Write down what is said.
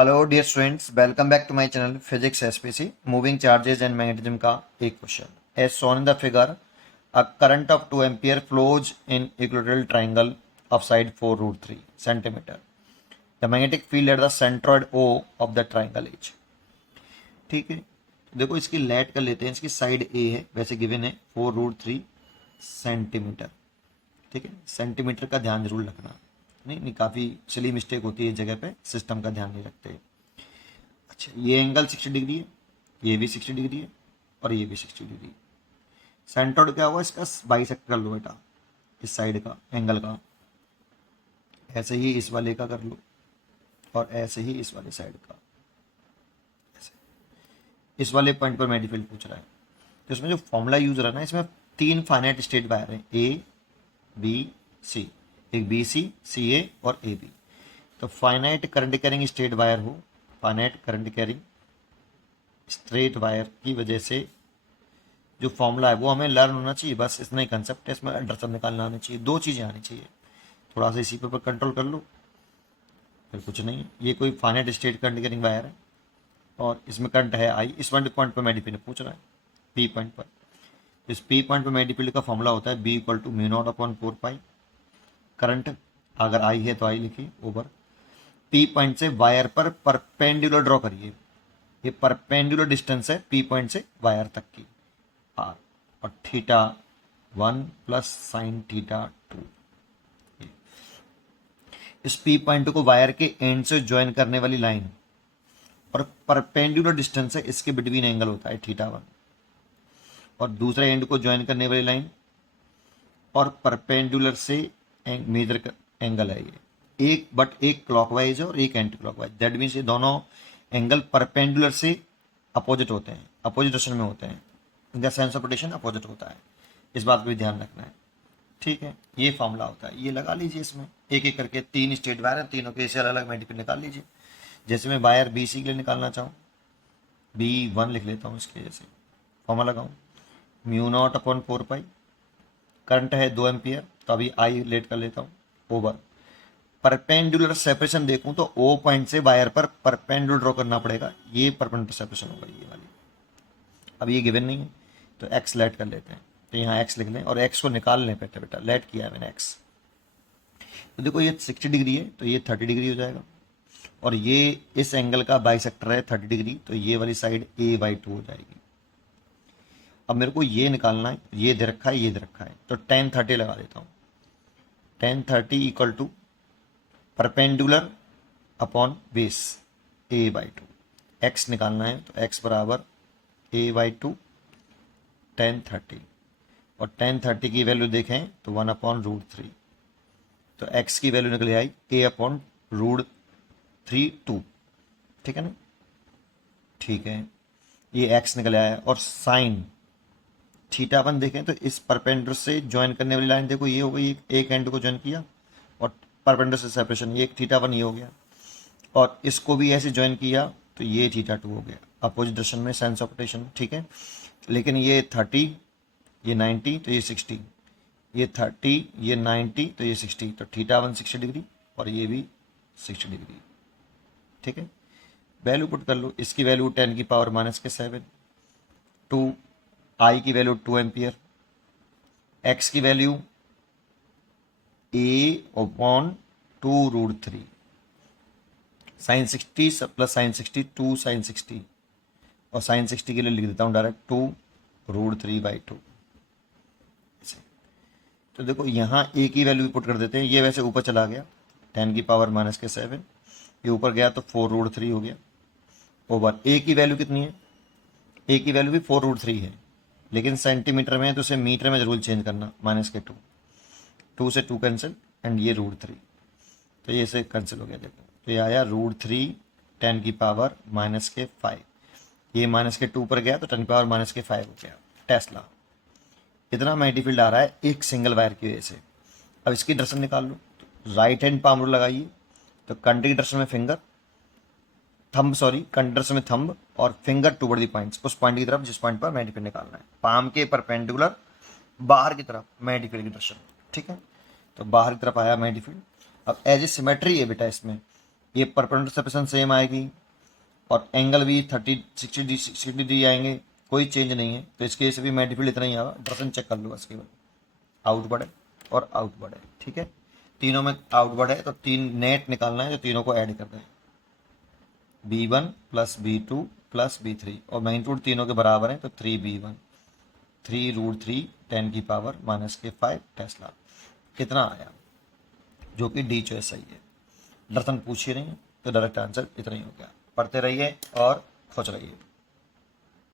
Hello dear students, welcome back to my channel physics SPC. Moving charges and magnetism का एक question. As shown in the figure, a current of 2 ampere flows in equilateral triangle of side 4√3 centimetre. The magnetic field at the centroid O of the triangle is. ठीक है, तो देखो इसकी late कर लेते हैं। इसकी साइड ए है, वैसे गिवन है 4√3 सेंटीमीटर। ठीक है, सेंटीमीटर का ध्यान जरूर रखना। नहीं, काफ़ी सिली मिस्टेक होती है इस जगह पे, सिस्टम का ध्यान नहीं रखते। अच्छा, ये एंगल 60 डिग्री है, ये भी 60 डिग्री है और ये भी 60 डिग्री है। सेंटर्ड क्या होगा इसका, बाइसेक्ट कर लो बेटा, इस साइड का एंगल का। ऐसे ही इस वाले का कर लो और ऐसे ही इस वाले साइड का। ऐसे इस वाले पॉइंट पर मैग्नेटिक फील्ड पूछ रहा है, तो इसमें जो फॉर्मूला यूज हो रहा है ना, इसमें 3 फाइनाइट स्टेट वायर हैं, ए बी सी। एक बी सी ए और ए बी। तो finite current carrying straight wire हो, finite current carrying straight wire की वजह से जो फॉर्मूला है वो हमें लर्न होना चाहिए। बस इतना ही कंसेप्ट है, इसमें अंडरस्टैंड निकालना आना चाहिए। 2 चीज़ें आनी चाहिए, थोड़ा सा इसी पे कंट्रोल कर लो, फिर कुछ नहीं। ये कोई finite state current carrying wire है और इसमें करंट है आई। इस पॉइंट पर मैग्नेटिक फील्ड पूछ रहा है, पी पॉइंट पर। इस पी पॉइंट पर मैग्नेटिक फील्ड का फॉर्मूला होता है B equal to mu naught upon 4 pi. Current अगर आई है तो आई लिखिए ओवर पी पॉइंट से वायर पर परपेंडिकुलर ड्रॉ करिए। ये परपेंडिकुलर डिस्टेंस है पी पॉइंट से वायर तक की, आर। और थीटा 1 प्लस साइन थीटा 2। इस पी पॉइंट को वायर के एंड से ज्वाइन करने वाली लाइन और परपेंडिकुलर डिस्टेंस है इसके बिटवीन एंगल होता है थीटा 1। और दूसरे एंड को ज्वाइन करने वाली लाइन और परपेंडिकुलर से मेजर एंगल है ये एक, बट एक क्लॉकवाइज है और एक एंटी क्लॉकवाइज। दैट मीन्स ये दोनों एंगल परपेंडिकुलर से अपोजिट होते हैं, अपोजिट डायरेक्शन में होते हैं। इनका सेंस ऑफ रोटेशन अपोजिट होता है, इस बात पर भी ध्यान रखना है। ठीक है, ये फॉर्मूला होता है, ये लगा लीजिए। इसमें एक एक करके 3 स्टेट वायर हैं, तीनों के से अलग अलग मैग्नेटिक निकाल लीजिए। जैसे मैं वायर बी सी के लिए निकालना चाहूँ, B1 लिख लेता हूँ इसके जैसे। फॉर्मूला लगाऊँ mu naught upon 4 pi. Current है 2 एम्पियर, तो अभी आई लेट कर लेता हूँ ओवर परपेंडिकुलर सेपरेशन। देखूं तो ओ पॉइंट से वायर पर परपेंडिकुलर ड्रॉ करना पड़ेगा, ये परपेंडिकुलर सेपरेशन होगा ये वाली। अब ये गिवन नहीं है तो एक्स लेट कर लेते हैं, तो यहाँ एक्स लिख लें और एक्स को निकाल लें। बेटा बेटा लेट किया है मैंने एक्स। तो देखो ये 60 डिग्री है तो ये 30 डिग्री हो जाएगा, और ये इस एंगल का बाइसेक्टर है 30 डिग्री, तो ये वाली साइड A/2 हो जाएगी। अब मेरे को ये निकालना है, ये दे रखा है, ये दे रखा है, तो tan 30 लगा देता हूँ। tan 30 equal to perpendicular upon base A/2। X निकालना है तो एक्स बराबर A/2 tan 30, और tan 30 की वैल्यू देखें तो 1/√3। तो x की वैल्यू निकल आई A/√3 2। ठीक है ना, ठीक है, ये x निकल आया। और साइन थीटा 1 देखें तो इस परपेंडिकुलर से ज्वाइन करने वाली लाइन देखो, ये हो गई, एक एंड को ज्वाइन किया और परपेंडिकुलर से सेपरेशन, ये थीटा 1 ये हो गया, और इसको भी ऐसे ज्वाइन किया तो ये थीटा 2 हो गया, अपोजिट डायरेक्शन में सेंस ऑफ रोटेशन। ठीक है, लेकिन ये 30, ये 90 तो ये 60, ये 30 ये 90 तो ये 60, तो थीटा 1 60 डिग्री और ये भी 60 डिग्री। ठीक है, वैल्यू पुट कर लो। इसकी वैल्यू 10⁻⁻7, 2 आई की वैल्यू 2 एम्पियर, एक्स की value A/2√3, sine 60 plus sine 60 2 sine 60, और साइन 60 के लिए लिख देता हूँ डायरेक्ट 2√3/2। तो देखो यहाँ ए की वैल्यू पुट कर देते हैं, ये वैसे ऊपर चला गया 10⁻⁻7, ये ऊपर गया तो 4√3 हो गया ओवर ए की वैल्यू कितनी है, ए की वैल्यू भी 4√3 है, लेकिन सेंटीमीटर में है तो उसे मीटर में जरूर चेंज करना, -2, 2 से 2 कैंसिल एंड ये √3, तो ये से कैंसिल हो गया। देखो तो ये आया √3 10⁻⁻5, ये -2 पर गया तो 10⁻⁻5 हो गया टेस्ला। इतना मैग्नेटिक फील्ड आ रहा है एक सिंगल वायर की वजह से। अब इसकी डायरेक्शन निकाल लो, तो राइट हैंड पाम रूल लगाइए, तो कंट्री की डायरेक्शन में finger, thumb sorry country direction में थंब, और फिंगर टूवर्ड द पॉइंट्स, उस पॉइंट की तरफ जिस पॉइंट पर मैग्नेटिक फील्ड निकालना है, पाम के परपेंडिकुलर बाहर की तरफ मैग्नेटिक फील्ड की डायरेक्शन। ठीक है, तो बाहर की तरफ आया मैग्नेटिक फील्ड। अब एज ए सिमेट्री है बेटा इसमें, ये परपेंडिकुलर सेपरेशन सेम आएगी और एंगल भी 60 डिग्री आएंगे, कोई चेंज नहीं है। तो इसके से भी मेड फील्ड इतना ही आएगा। ड्रेसन चेक कर लो बस केवल, आउटवर्ड है और आउटवर्ड है, ठीक है। तीनों में आउटवर्ड है तो तीन नेट निकालना है, तो तीनों को ऐड कर दें, B1 plus B2 plus B3 और मैग्नीट्यूड तीनों के बराबर है तो 3B1, 3√3 10⁻⁻5 टेस्ला कितना आया, जो कि डी चॉइस सही है। दर्शन पूछ ही रही है तो डायरेक्ट आंसर इतना ही हो गया। पढ़ते रहिए और खुश रहिए।